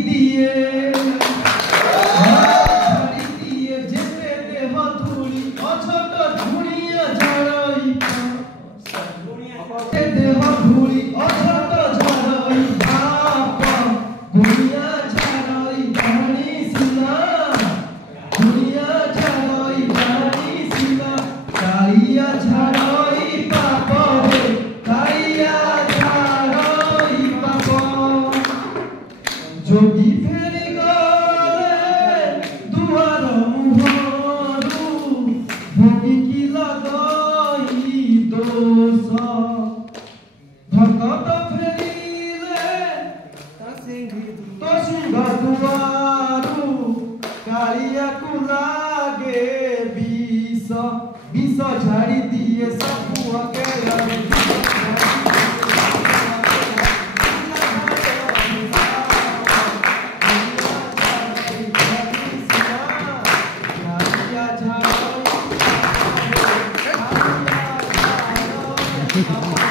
দিয়ে যেতে দেহ ধুলি অছোট ধুনিয়া ঝাড়াই দেহ ধুলি অছোট ঝাড়াই বাপ ধুনিয়া ঝাড়াই জানিস না ধুনিয়া ঝাড়াই জানিস না কালিয়া ঝাড়াই বাপ রে কালিয়া ঝাড়াই বাপ যোগী ফেরি গলে দুয়ার মুহরু ভোগী কি লাগাই দোষ ভকত ফেরিলে তো সিংহ দুয়ারু কালিয়াকু লাগে বিষ বিষ ঝাড়ি দিয়ে সপুকে Thank you.